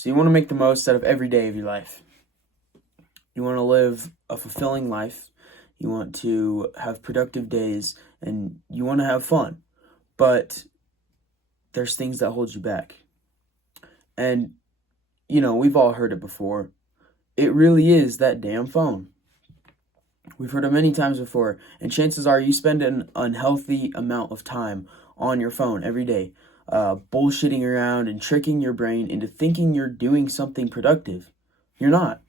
So you want to make the most out of every day of your life. You want to live a fulfilling life. You want to have productive days and you want to have fun. But there's things that hold you back. And, we've all heard it before. It really is that damn phone. We've heard it many times before. And chances are you spend an unhealthy amount of time on your phone every day, bullshitting around and tricking your brain into thinking you're doing something productive. You're not.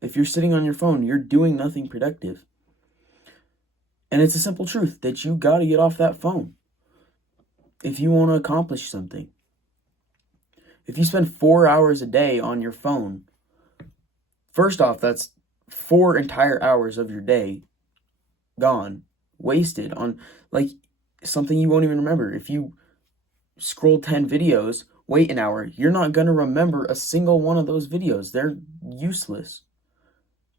If you're sitting on your phone, you're doing nothing productive. And it's a simple truth that you got to get off that phone if you want to accomplish something. If you spend 4 hours a day on your phone, first off, that's 4 entire hours of your day gone, wasted on something you won't even remember. If you scroll 10 videos, wait an hour, you're not going to remember a single one of those videos. They're useless.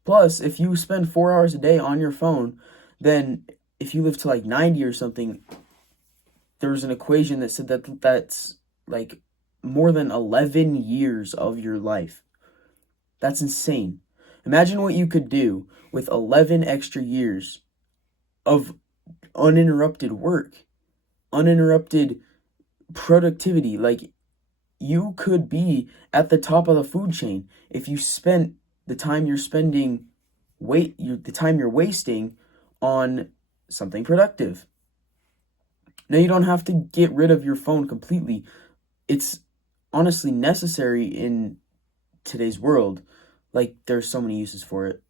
Plus, if you spend 4 hours a day on your phone, then if you live to 90 or something, there was an equation that said that's more than 11 years of your life. That's insane. Imagine what you could do with 11 extra years of uninterrupted work, uninterrupted productivity. You could be at the top of the food chain if you spent the time you're spending, the time you're wasting on something productive. Now, you don't have to get rid of your phone completely. It's honestly necessary in today's world. There's so many uses for it.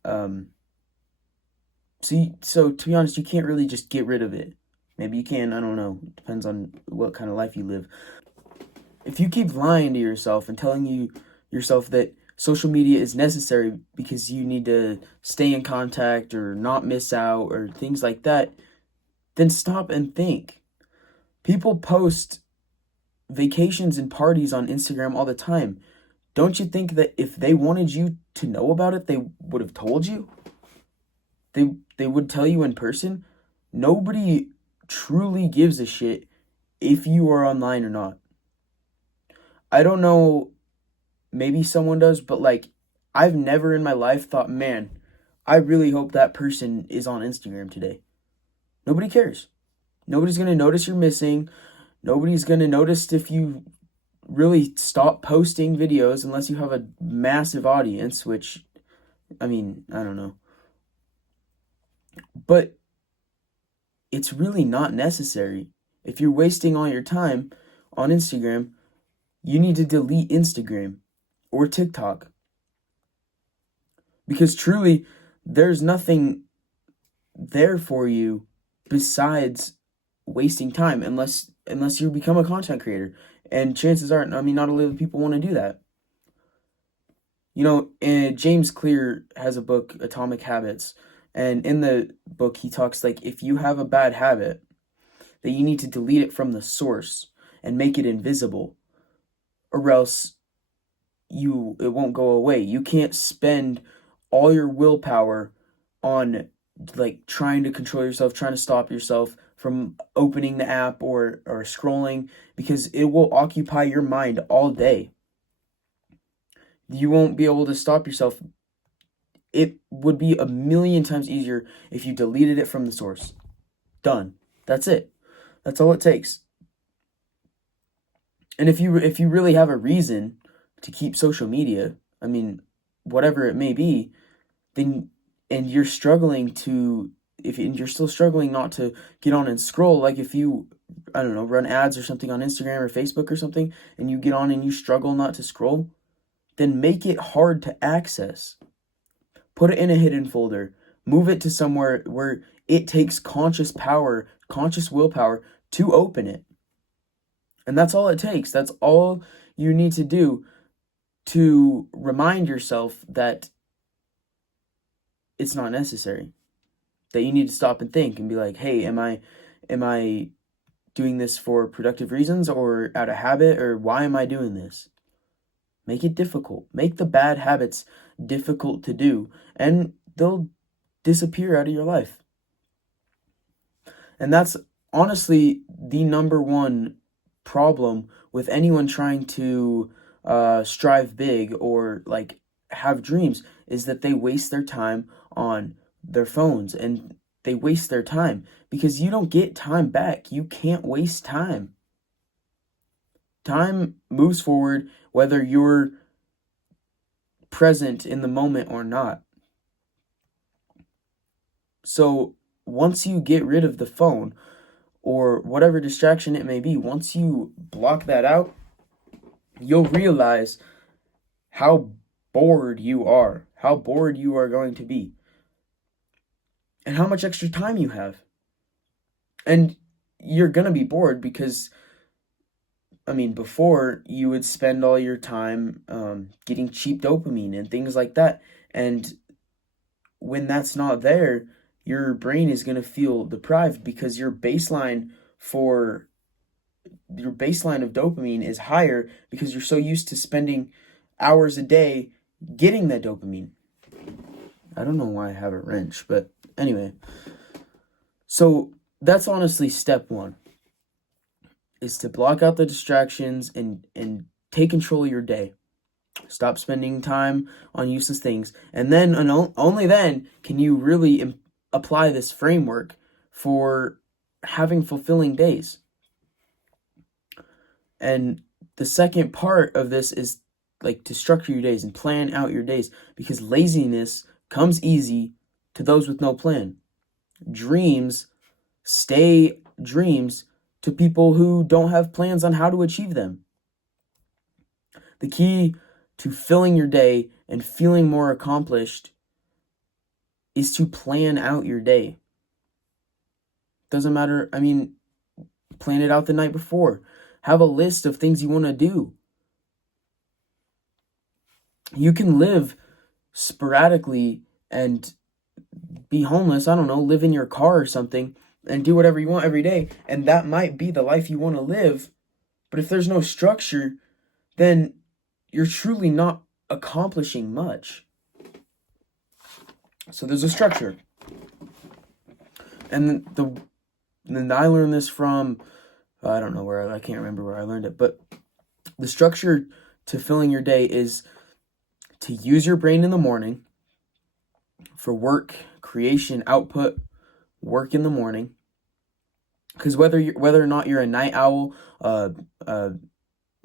So to be honest, you can't really just get rid of it. Maybe you can, I don't know. It depends on what kind of life you live. If you keep lying to yourself and telling yourself that social media is necessary because you need to stay in contact or not miss out or things like that, then stop and think. People post vacations and parties on Instagram all the time. Don't you think that if they wanted you to know about it, they would have told you? They would tell you in person? Nobody truly gives a shit if you are online or not. I don't know, maybe someone does, but I've never in my life thought, man, I really hope that person is on Instagram today. Nobody cares. Nobody's going to notice you're missing. Nobody's going to notice if you really stop posting videos unless you have a massive audience, which, I don't know. But it's really not necessary. If you're wasting all your time on Instagram, you need to delete Instagram or TikTok. Because truly, there's nothing there for you besides wasting time unless you become a content creator. And chances are, not a lot of people want to do that. And James Clear has a book, Atomic Habits. And in the book, he talks if you have a bad habit, that you need to delete it from the source and make it invisible, or else it won't go away. You can't spend all your willpower on trying to control yourself, trying to stop yourself from opening the app or scrolling, because it will occupy your mind all day. You won't be able to stop yourself. It would be a million times easier if you deleted it from the source. Done. That's it. That's all it takes. And if you really have a reason to keep social media, whatever it may be, then and you're struggling to, if you're still struggling not to get on and scroll, if you, I don't know, run ads or something on Instagram or Facebook or something, and you get on and you struggle not to scroll, then make it hard to access. Put it in a hidden folder. Move it to somewhere where it takes conscious willpower to open it. And that's all it takes. That's all you need to do to remind yourself that it's not necessary. That you need to stop and think and be like, hey, am I doing this for productive reasons or out of habit, or why am I doing this? Make it difficult. Make the bad habits difficult to do, and they'll disappear out of your life. And that's honestly the number one problem with anyone trying to strive big or like have dreams is that they waste their time on their phones, and they waste their time because you don't get time back. You can't waste time. Time moves forward whether you're present in the moment or not. So once you get rid of the phone or whatever distraction it may be, once you block that out, you'll realize how bored you are going to be, and how much extra time you have. And you're going to be bored because, before you would spend all your time getting cheap dopamine and things like that. And when that's not there, your brain is going to feel deprived because your baseline of dopamine is higher because you're so used to spending hours a day getting that dopamine. I don't know why I have a wrench, but anyway. So that's honestly step one, is to block out the distractions and take control of your day. Stop spending time on useless things. And then, and only then, can you really apply this framework for having fulfilling days. And the second part of this is like to structure your days and plan out your days, because laziness comes easy to those with no plan. Dreams stay dreams to people who don't have plans on how to achieve them. The key to filling your day and feeling more accomplished is to plan out your day. Doesn't matter, plan it out the night before. Have a list of things you want to do. You can live sporadically and be homeless, live in your car or something, and do whatever you want every day, and that might be the life you want to live. But if there's no structure, then you're truly not accomplishing much. So there's a structure. And then I learned this from, I don't know where, I can't remember where I learned it, but the structure to filling your day is to use your brain in the morning for work, creation, output, work in the morning. Because whether or not you're a night owl, or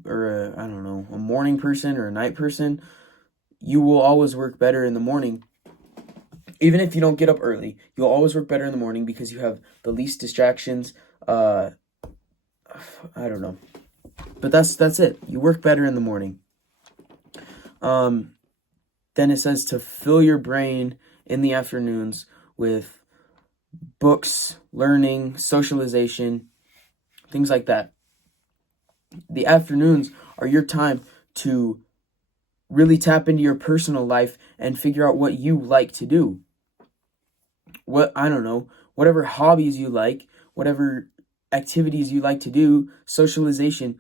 a morning person or a night person, you will always work better in the morning. Even if you don't get up early, you'll always work better in the morning because you have the least distractions. I don't know, but that's it. You work better in the morning. Then it says to fill your brain in the afternoons with books, learning, socialization, things like that. The afternoons are your time to really tap into your personal life and figure out what you like to do. Whatever hobbies you like, whatever activities you like to do, socialization,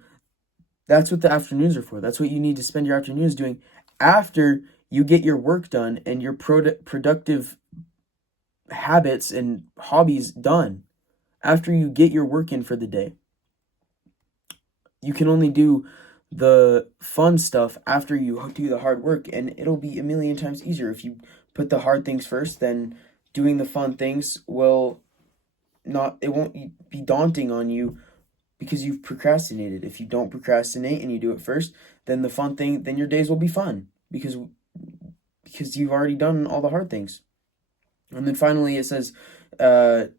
that's what the afternoons are for. That's what you need to spend your afternoons doing after you get your work done and your productive habits and hobbies done. After you get your work in for the day. You can only do the fun stuff after you do the hard work, and it'll be a million times easier. If you put the hard things first, then doing the fun things won't be daunting on you because you've procrastinated. If you don't procrastinate and you do it first, then then your days will be fun because you've already done all the hard things. And then finally it says to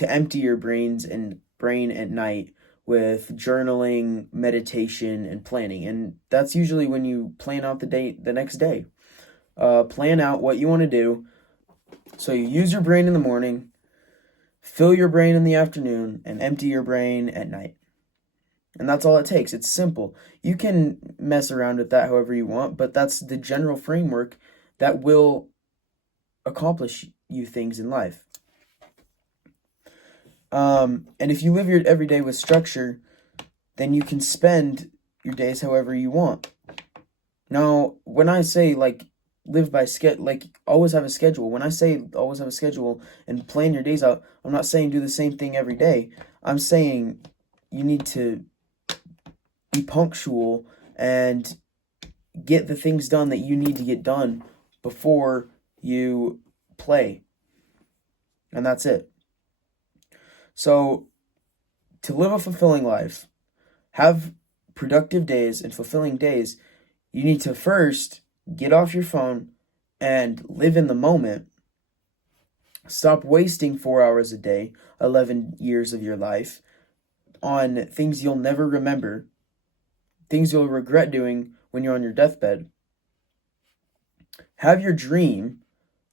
empty your brain at night with journaling, meditation, and planning. And that's usually when you plan out the next day. Plan out what you want to do. So you use your brain in the morning, fill your brain in the afternoon, and empty your brain at night. And that's all it takes. It's simple. You can mess around with that however you want, but that's the general framework that will accomplish you things in life. And if you live your everyday with structure, then you can spend your days however you want. Now, when I say live by always have a schedule. When I say always have a schedule and plan your days out, I'm not saying do the same thing every day. I'm saying you need to be punctual and get the things done that you need to get done before you play. And that's it. So, to live a fulfilling life, have productive days and fulfilling days, you need to first get off your phone and live in the moment. Stop wasting 4 hours a day, 11 years of your life, on things you'll never remember, things you'll regret doing when you're on your deathbed. Have your dream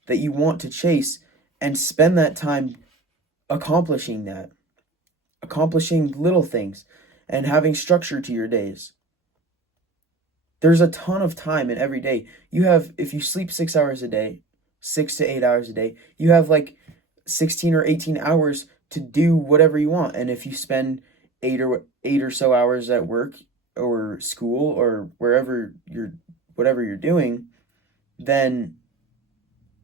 that you want to chase and spend that time accomplishing that, accomplishing little things, and having structure to your days. There's a ton of time in every day. You have, if you sleep 6 hours a day, 6 to 8 hours a day, you have like 16 or 18 hours to do whatever you want. And if you spend eight or so hours at work or school or whatever you're doing, then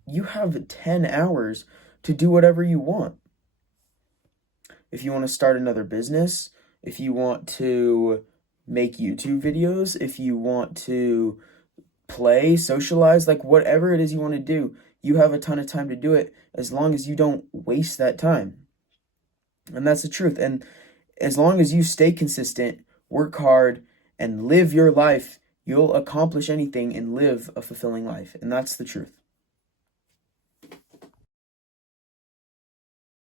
you have 10 hours to do whatever you want. If you want to start another business, if you want to make YouTube videos, if you want to play, socialize, like whatever it is you want to do, you have a ton of time to do it as long as you don't waste that time. And that's the truth. And as long as you stay consistent, work hard, and live your life, you'll accomplish anything and live a fulfilling life. And that's the truth.